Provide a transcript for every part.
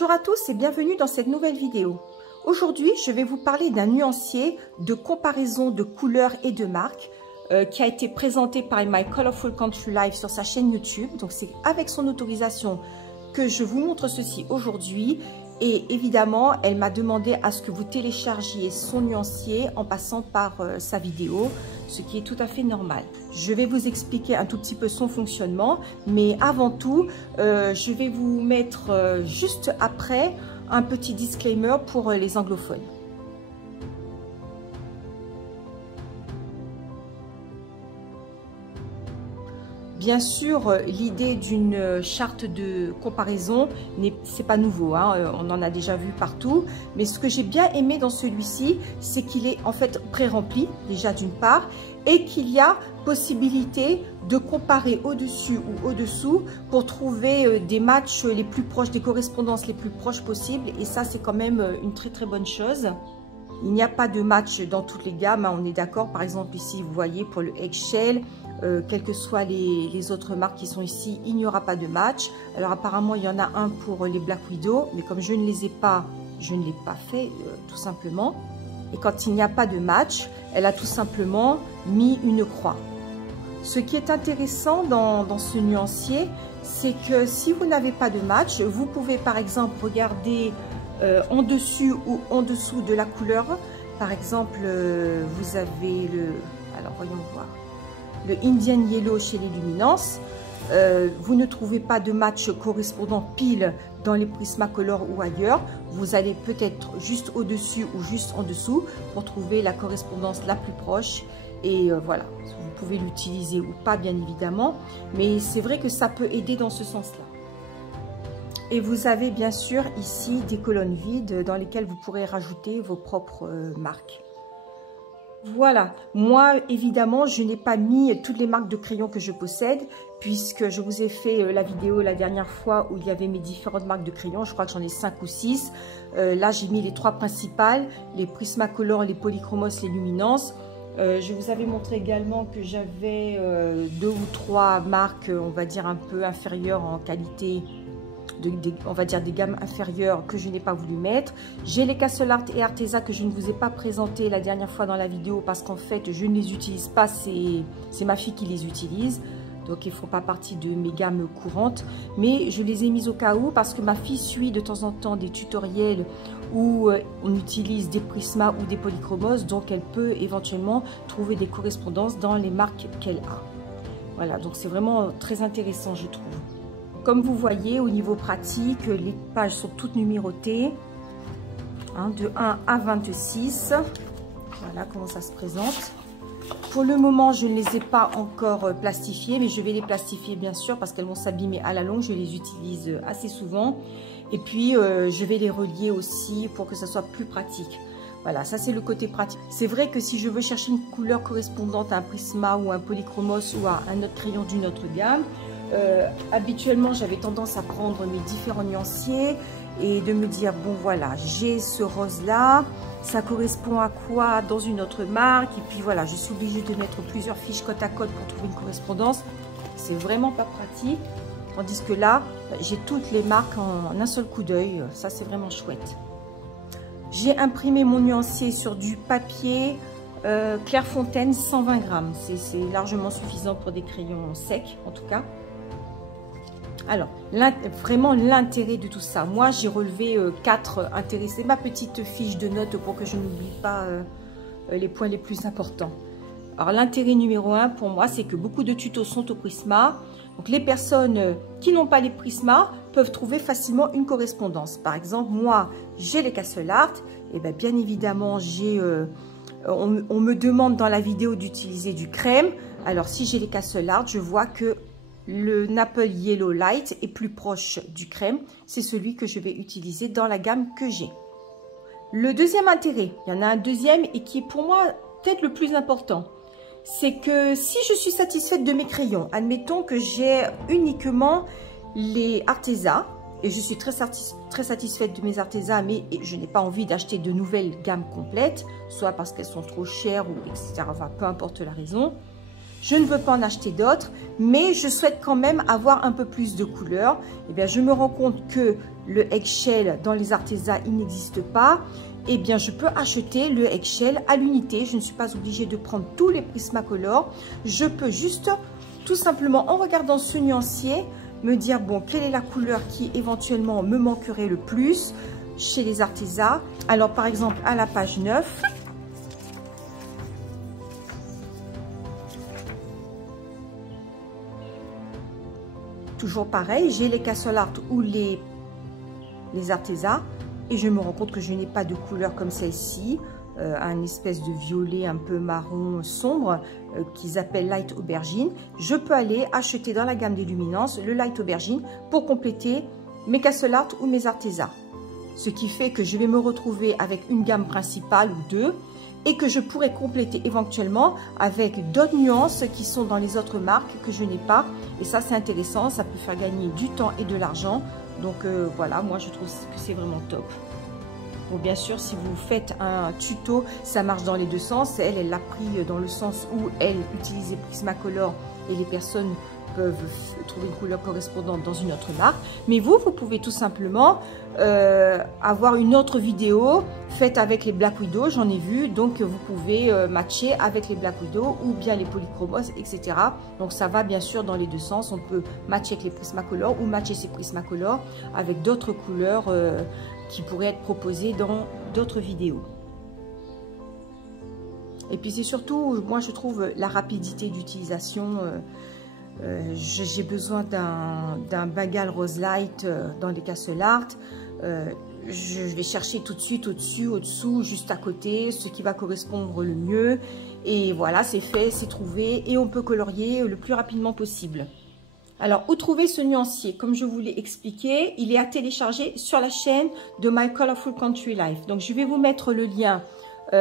Bonjour à tous et bienvenue dans cette nouvelle vidéo. Aujourd'hui, je vais vous parler d'un nuancier de comparaison de couleurs et de marques qui a été présenté par My Colorful Country Life sur sa chaîne YouTube. Donc c'est avec son autorisation que je vous montre ceci aujourd'hui. Et évidemment, elle m'a demandé à ce que vous téléchargiez son nuancier en passant par sa vidéo, ce qui est tout à fait normal. Je vais vous expliquer un tout petit peu son fonctionnement, mais avant tout, je vais vous mettre juste après un petit disclaimer pour les anglophones. Bien sûr, l'idée d'une charte de comparaison, c'est pas nouveau, hein, on en a déjà vu partout. Mais ce que j'ai bien aimé dans celui-ci, c'est qu'il est en fait pré-rempli, déjà d'une part, et qu'il y a possibilité de comparer au-dessus ou au-dessous pour trouver des matchs les plus proches, des correspondances les plus proches possibles. Et ça, c'est quand même une très très bonne chose. Il n'y a pas de match dans toutes les gammes, hein, on est d'accord. Par exemple, ici, vous voyez, pour le Eggshell, quelles que soient les autres marques qui sont ici, il n'y aura pas de match. Alors apparemment, il y en a un pour les Black Widow, mais comme je ne les ai pas, je ne l'ai pas fait tout simplement. Et quand il n'y a pas de match, elle a tout simplement mis une croix. Ce qui est intéressant dans ce nuancier, c'est que si vous n'avez pas de match, vous pouvez par exemple regarder en dessus ou en dessous de la couleur. Par exemple, vous avez le... Alors voyons voir. Le Indian Yellow chez les Luminance, vous ne trouvez pas de match correspondant pile dans les Prismacolor ou ailleurs, vous allez peut-être juste au-dessus ou juste en dessous pour trouver la correspondance la plus proche. Et voilà, vous pouvez l'utiliser ou pas bien évidemment, mais c'est vrai que ça peut aider dans ce sens-là. Et vous avez bien sûr ici des colonnes vides dans lesquelles vous pourrez rajouter vos propres marques. Voilà, moi évidemment je n'ai pas mis toutes les marques de crayons que je possède puisque je vous ai fait la vidéo la dernière fois où il y avait mes différentes marques de crayons, je crois que j'en ai 5 ou 6. Là j'ai mis les 3 principales, les Prismacolor, les Polychromos, les Luminance. Je vous avais montré également que j'avais 2 ou 3 marques, on va dire un peu inférieures en qualité, on va dire des gammes inférieures que je n'ai pas voulu mettre. J'ai les Castle Art et Arteza que je ne vous ai pas présenté la dernière fois dans la vidéo parce qu'en fait je ne les utilise pas, c'est ma fille qui les utilise. Donc ils ne font pas partie de mes gammes courantes. Mais je les ai mises au cas où parce que ma fille suit de temps en temps des tutoriels où on utilise des Prisma ou des Polychromos. Donc elle peut éventuellement trouver des correspondances dans les marques qu'elle a. Voilà, donc c'est vraiment très intéressant je trouve. Comme vous voyez, au niveau pratique, les pages sont toutes numérotées, hein, de 1 à 26. Voilà comment ça se présente. Pour le moment, je ne les ai pas encore plastifiées, mais je vais les plastifier bien sûr parce qu'elles vont s'abîmer à la longue. Je les utilise assez souvent. Et puis, je vais les relier aussi pour que ça soit plus pratique. Voilà, ça c'est le côté pratique. C'est vrai que si je veux chercher une couleur correspondante à un Prisma ou un Polychromos ou à un autre crayon d'une autre gamme, habituellement j'avais tendance à prendre mes différents nuanciers et de me dire bon voilà, j'ai ce rose là, ça correspond à quoi dans une autre marque, et puis voilà, je suis obligée de mettre plusieurs fiches côte à côte pour trouver une correspondance. C'est vraiment pas pratique, tandis que là j'ai toutes les marques en un seul coup d'œil. Ça c'est vraiment chouette. J'ai imprimé mon nuancier sur du papier Clairefontaine 120 grammes. C'est largement suffisant pour des crayons secs en tout cas. Alors, vraiment l'intérêt de tout ça. Moi, j'ai relevé 4 intérêts. C'est ma petite fiche de notes pour que je n'oublie pas les points les plus importants. Alors, l'intérêt numéro 1 pour moi, c'est que beaucoup de tutos sont au Prisma. Donc, les personnes qui n'ont pas les Prisma peuvent trouver facilement une correspondance. Par exemple, moi, j'ai les Castle Art. Et bien évidemment, on me demande dans la vidéo d'utiliser du crème. Alors, si j'ai les Castle Art, je vois que le Naples Yellow Light est plus proche du crème. C'est celui que je vais utiliser dans la gamme que j'ai. Le deuxième intérêt, il y en a un deuxième et qui est pour moi peut-être le plus important. C'est que si je suis satisfaite de mes crayons, admettons que j'ai uniquement les Arteza et je suis très satisfaite de mes Arteza, mais je n'ai pas envie d'acheter de nouvelles gammes complètes, soit parce qu'elles sont trop chères ou etc. Enfin, peu importe la raison. je ne veux pas en acheter d'autres, mais je souhaite quand même avoir un peu plus de couleurs. Eh bien, je me rends compte que le eggshell dans les Arteza, il n'existe pas. Eh bien, je peux acheter le eggshell à l'unité. Je ne suis pas obligée de prendre tous les Prismacolor. Je peux juste, tout simplement, en regardant ce nuancier, me dire, bon, quelle est la couleur qui éventuellement me manquerait le plus chez les Arteza. Alors, par exemple, à la page 9, toujours pareil, j'ai les Castle Art ou les Arteza et je me rends compte que je n'ai pas de couleur comme celle-ci, un espèce de violet un peu marron sombre qu'ils appellent Light Aubergine. Je peux aller acheter dans la gamme des luminances le Light Aubergine pour compléter mes Castle Art ou mes Arteza. Ce qui fait que je vais me retrouver avec une gamme principale ou deux et que je pourrais compléter éventuellement avec d'autres nuances qui sont dans les autres marques que je n'ai pas. Et ça, c'est intéressant, ça peut faire gagner du temps et de l'argent. Donc voilà, moi je trouve que c'est vraiment top. Bon, bien sûr, si vous faites un tuto, ça marche dans les deux sens. Elle l'a pris dans le sens où elle utilisait Prismacolor et les personnes peuvent trouver une couleur correspondante dans une autre marque. Mais vous pouvez tout simplement avoir une autre vidéo faite avec les Black Widow, j'en ai vu. Donc, vous pouvez matcher avec les Black Widow ou bien les Polychromos, etc. Donc, ça va bien sûr dans les deux sens. On peut matcher avec les Prismacolor ou matcher ces Prismacolor avec d'autres couleurs qui pourraient être proposées dans d'autres vidéos. Et puis, c'est surtout, moi, je trouve la rapidité d'utilisation. J'ai besoin d'un Bengal Rose Light dans les Castle Art. Je vais chercher tout de suite au-dessus, au-dessous, juste à côté, ce qui va correspondre le mieux. Et voilà, c'est fait, c'est trouvé et on peut colorier le plus rapidement possible. Alors, où trouver ce nuancier? Comme je vous l'ai expliqué, il est à télécharger sur la chaîne de My Colorful Country Life. Donc, je vais vous mettre le lien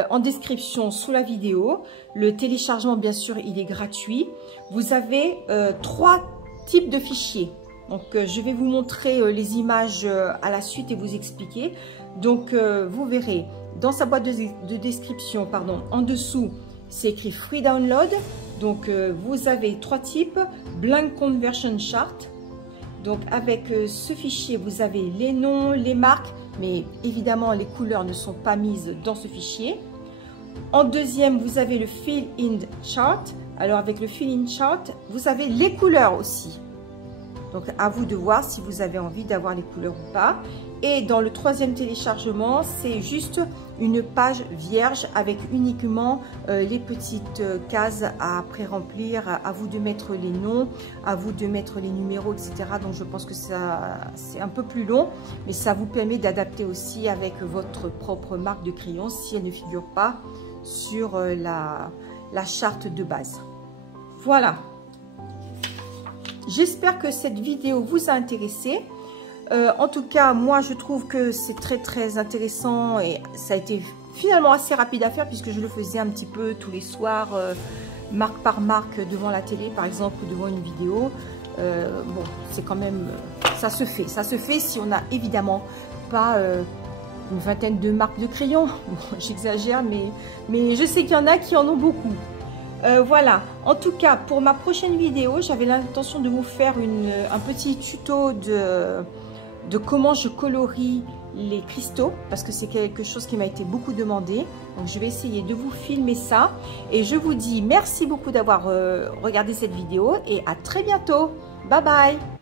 en description sous la vidéo. Le téléchargement, bien sûr, il est gratuit. Vous avez 3 types de fichiers. Donc, je vais vous montrer les images à la suite et vous expliquer. Donc, vous verrez dans sa boîte de description, pardon, en dessous, c'est écrit Free Download. Donc, vous avez 3 types. Blank Conversion Chart. Donc, avec ce fichier, vous avez les noms, les marques, mais évidemment, les couleurs ne sont pas mises dans ce fichier. En deuxième, vous avez le Fill-in Chart. Alors, avec le Fill-in Chart, vous avez les couleurs aussi. Donc, à vous de voir si vous avez envie d'avoir les couleurs ou pas. Et dans le troisième téléchargement, c'est juste une page vierge avec uniquement les petites cases à pré-remplir. À vous de mettre les noms, à vous de mettre les numéros, etc. Donc, je pense que c'est un peu plus long, mais ça vous permet d'adapter aussi avec votre propre marque de crayon si elle ne figure pas sur la charte de base. Voilà. J'espère que cette vidéo vous a intéressé. En tout cas, moi, je trouve que c'est très intéressant et ça a été finalement assez rapide à faire puisque je le faisais un petit peu tous les soirs, marque par marque, devant la télé, par exemple, ou devant une vidéo. Bon, c'est quand même... ça se fait si on n'a évidemment pas une vingtaine de marques de crayons. Bon, j'exagère, mais je sais qu'il y en a qui en ont beaucoup. Voilà, en tout cas, pour ma prochaine vidéo, j'avais l'intention de vous faire un petit tuto de comment je colorie les cristaux, parce que c'est quelque chose qui m'a été beaucoup demandé. Donc, je vais essayer de vous filmer ça. Et je vous dis merci beaucoup d'avoir regardé cette vidéo et à très bientôt. Bye bye!